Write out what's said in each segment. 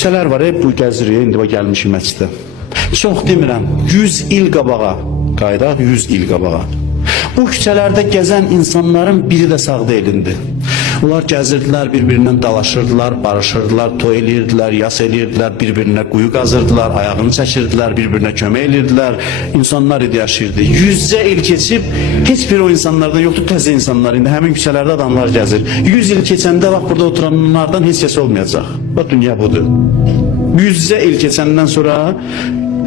Küçələr var, bu gəzirik, indi gəlmişik məscidə. Çox demirəm, 100 il qabağa, qaydaq 100 il qabağa. Bu küçələrdə gəzən insanların biri də sağ deyilindi. Onlar gəzirdilər, bir-birindən dalaşırdılar, barışırdılar, toy edirdilər, yas edirdilər, bir-birinə quyu qazırdılar, ayağını çəkirdilər, bir-birinə kömək edirdilər. İnsanlar idi yaşayırdı. Yüzcə il keçib, heç bir o insanlardan yoxdur, təzə insanlar. İndi həmin küçələrdə adamlar gəzir. 100 il keçəndə bax burada oturanlardan heç kəs olmayacaq. Bax dünya budur. Yüzcə il keçəndən sonra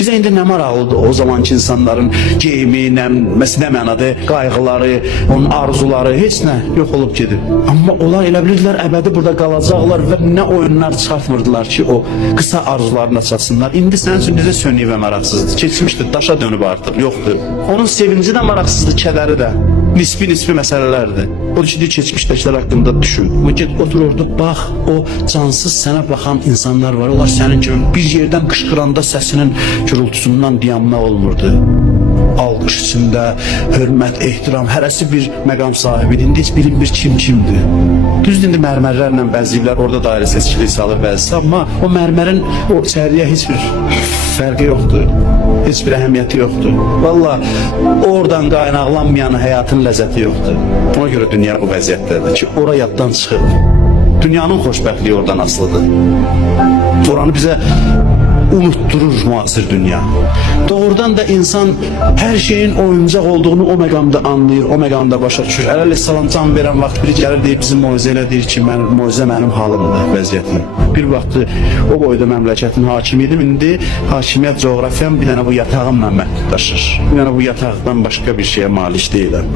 bize indi nə maraqlıdır o zamanki insanların geyimi, nə mənada qayğıları, onun arzuları, heç nə yox olub gedib. Amma onlar elə bilirdilər, əbədi burada qalacaqlar və nə oyunlar çıxartmırdılar ki, o qısa arzularına çatsınlar. İndi sənin üçün necə sönük və maraqsızdır. Keçmişdir, daşa dönüb artıq, yoxdur. Onun sevinci də maraqsızdır, kədəri də. Nisbi məsələlərdir. O ki, keçmişdəkilər haqqında düşün. O get otur orada, bax, o cansız sənə baxan insanlar var. Onlar sənin kimi bir yerdən qışqıranda səsinin gürültüsündən dayanmaq olmurdu. Alqış içində, hörmət, ehtiram, hərəsi bir məqam sahibidir. İndi heç bilinmir kimdir. Düzdür, indi mərmərlərlə bəzəyiblər, orada dairə seçkiliyi salır bəzisi, amma o mərmərin o içəriyə heç bir fərqi yoxdur. Heç bir əhəmiyyəti yoxdur. Valla oradan qaynaqlanmayan həyatın ləzzəti yoxdur. Ona görə dünya bu vəziyyətdədir ki, ora yaddan çıxır. Dünyanın xoşbəxtliyi oradan asılıdır. Oranı bizə unutturur müasir dünya. Doğrudan da insan her şeyin oyuncaq olduğunu o məqamda anlayır, o məqamda başa düşür. Əleyhissalam can verən vaxt biri gəlir deyir, bizim moizə elə deyir ki, moizə mənim halımdır, vəziyyətim. Bir vaxtı o boyda məmləkətin hakimiydim, indi hakimiyyət coğrafiyam bir dənə bu yatağımla məhdudlaşır. Bir dənə bu yataqdan başqa bir şeyə malik deyiləm.